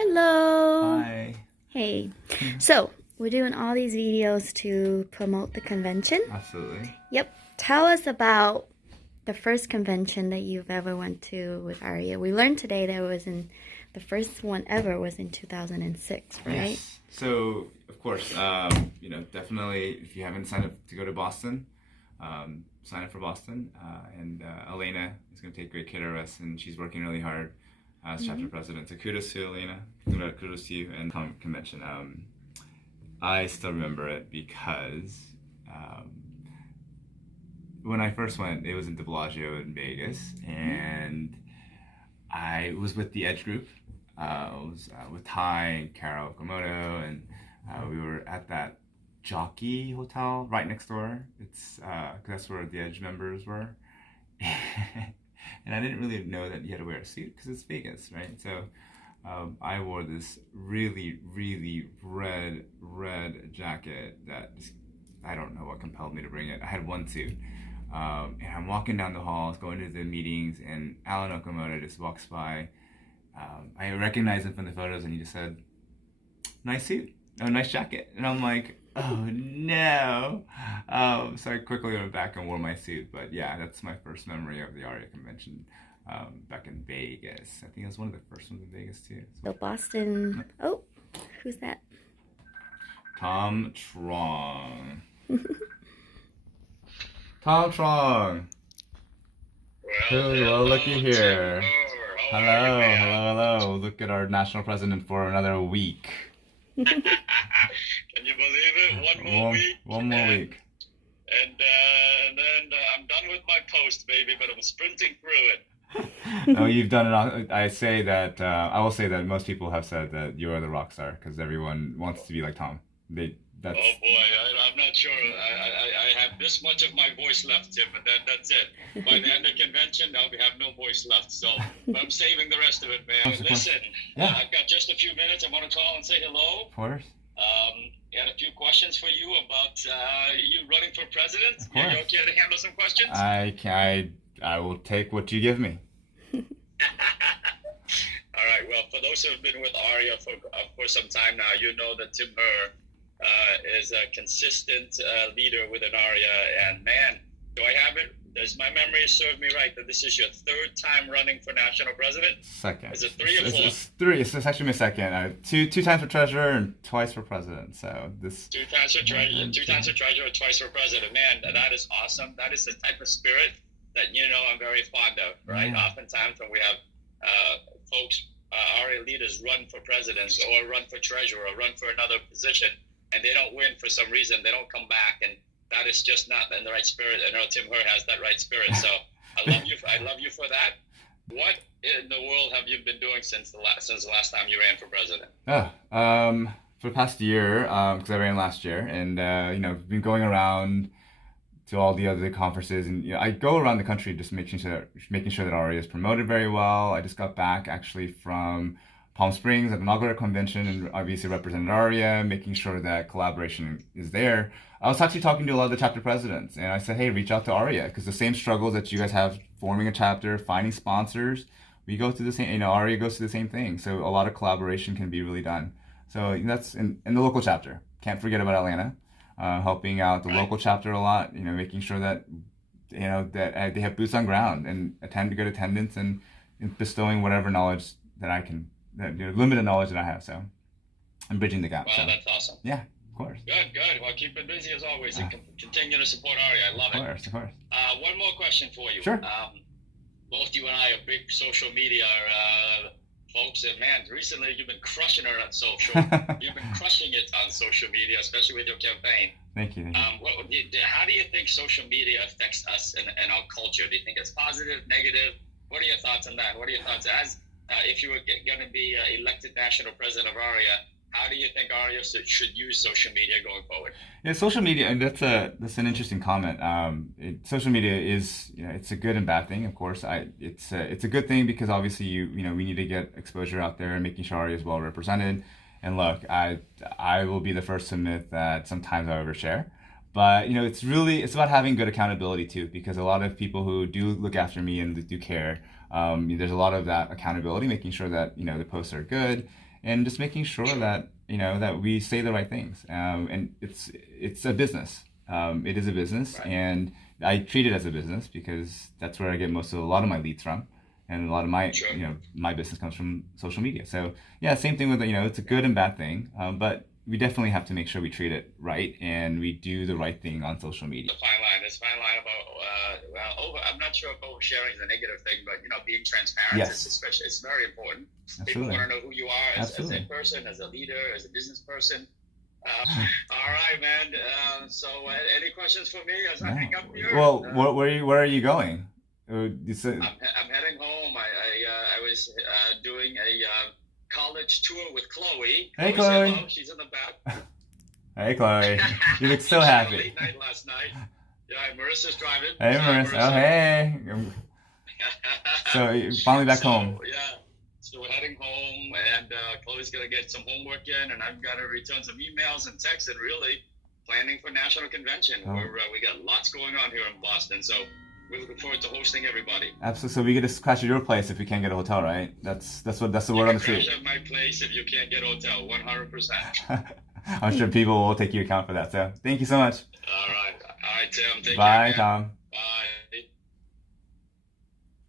Hello. Hi. Hey. So, we're doing all these videos to promote the convention. Absolutely. Yep. Tell us about the first convention that you've ever went to with AREAA. We learned today that the first one ever was in 2006, right? Yes. So, of course, definitely if you haven't signed up to go to Boston, sign up for Boston. And Elena is going to take great care of us, and she's working really hard as chapter president. So kudos to Elena, kudos to you, and convention. I still remember it because when I first went, it was in De Bellagio in Vegas, and I was with the Edge group. I was with Ty and Carol Komodo, and we were at that Jockey Hotel right next door. It's 'cause that's where the Edge members were. And I didn't really know that you had to wear a suit because it's Vegas, right? So I wore this really, really red jacket that I don't know what compelled me to bring it. I had one suit. And I'm walking down the halls, going to the meetings, and Alan Okamoto just walks by. I recognize him from the photos, and he just said, "Nice suit, oh, nice jacket." And I'm like, "Oh no!" So I quickly went back and wore my suit. But yeah, that's my first memory of the AREAA convention back in Vegas. I think it was one of the first ones in Vegas too. So Boston. Oh, who's that? Tom Truong. Tom Truong. Hello, looky here. Hello. Look at our national president for another week. Can you believe it? One more week. And then I'm done with my post, baby, but I'm sprinting through it. No, you've done it. I will say that most people have said that you are the rock star because everyone wants to be like Tom. Oh boy, I'm not sure. I have this much of my voice left, Tim, and then that's it. By the end of convention, I'll have no voice left. So I'm saving the rest of it, man. Listen, I've got just a few minutes. I want to call and say hello. Of course. Had a few questions for you about you running for president. Of course. You okay to handle some questions? I will take what you give me. All right. Well, for those who have been with AREAA for some time now, you know that Tim Herr is a consistent leader within AREAA. And man, do I have it? Does my memory serve me right that this is your third time running for national president? Second. Is it three or four? It's three. It's actually my second. Two times for treasurer and twice for president. So this. Two times for treasurer, twice for president. Man, that is awesome. That is the type of spirit that I'm very fond of. Right. Yeah. Oftentimes when we have folks, AREAA leaders run for president or run for treasurer or run for another position, and they don't win for some reason, they don't come back, and that is just not in the right spirit. I know Tim Herr has that right spirit, so I love you for that. What in the world have you been doing since the last time you ran for president? For the past year, because I ran last year, and been going around to all the other conferences, and I go around the country just making sure that AREAA is promoted very well. I just got back actually from Palm Springs at the inaugural convention, and obviously represented AREAA, making sure that collaboration is there. I was actually talking to a lot of the chapter presidents, and I said, hey, reach out to AREAA, because the same struggles that you guys have forming a chapter, finding sponsors, we go through the same, AREAA goes through the same thing. So a lot of collaboration can be really done. So that's in the local chapter. Can't forget about Atlanta, helping out the local chapter a lot, making sure that, that they have boots on ground and attend to good attendance and bestowing whatever knowledge that I can, limited knowledge that I have. So I'm bridging the gap. Wow, that's awesome. Yeah, of course. Good. Well, keep it busy as always, and continue to support AREAA. I love it. Of course. One more question for you. Sure. Both you and I are big social media folks, and man, recently you've been crushing it on social. You've been crushing it on social media, especially with your campaign. Thank you. How do you think social media affects us and our culture? Do you think it's positive, negative? What are your thoughts on that? What are your thoughts if you were going to be elected national president of AREAA? How do you think AREAA should use social media going forward? Yeah, social media, and that's an interesting comment. Social media is, it's a good and bad thing, of course. It's a good thing because obviously we need to get exposure out there and making sure AREAA is well represented. And look, I will be the first to admit that sometimes I overshare. But it's about having good accountability too, because a lot of people who do look after me and do care, there's a lot of that accountability, making sure that the posts are good. and just making sure that that we say the right things. And it's a business. It is a business, Right. and I treat it as a business because that's where I get a lot of my leads from, and a lot of my Sure. my business comes from social media. So yeah, same thing with it's a good and bad thing, but we definitely have to make sure we treat it right and we do the right thing on social media. The fine line. There's a fine line about I'm not sure if oversharing is a negative thing, but being transparent Yes. it's very important. People Absolutely. want to know who you are as Absolutely. a person, as a leader, as a business person. All right, man. So any questions for me as I hang up here? Well, where are you going? You said, I'm heading home. I was doing a college tour with Chloe. Hey, Chloe. Chloe. Hello. She's in the back. Hey, Chloe. You look so She had a happy. late night last night. Yeah, Marissa's driving. Hey, Marissa. Oh, hey. So you're finally back home. Yeah. So we're heading home, and Chloe's gonna get some homework in, and I've got to return some emails and texts, and really planning for national convention. Oh. We got lots going on here in Boston, so we're looking forward to hosting everybody. Absolutely. So we get to crash at your place if we can't get a hotel, right? That's the word on the street. Crash at my place if you can't get a hotel, 100%. I'm sure people will take your account for that. So thank you so much. All right, Tim. Take care, Bye, man. Tom.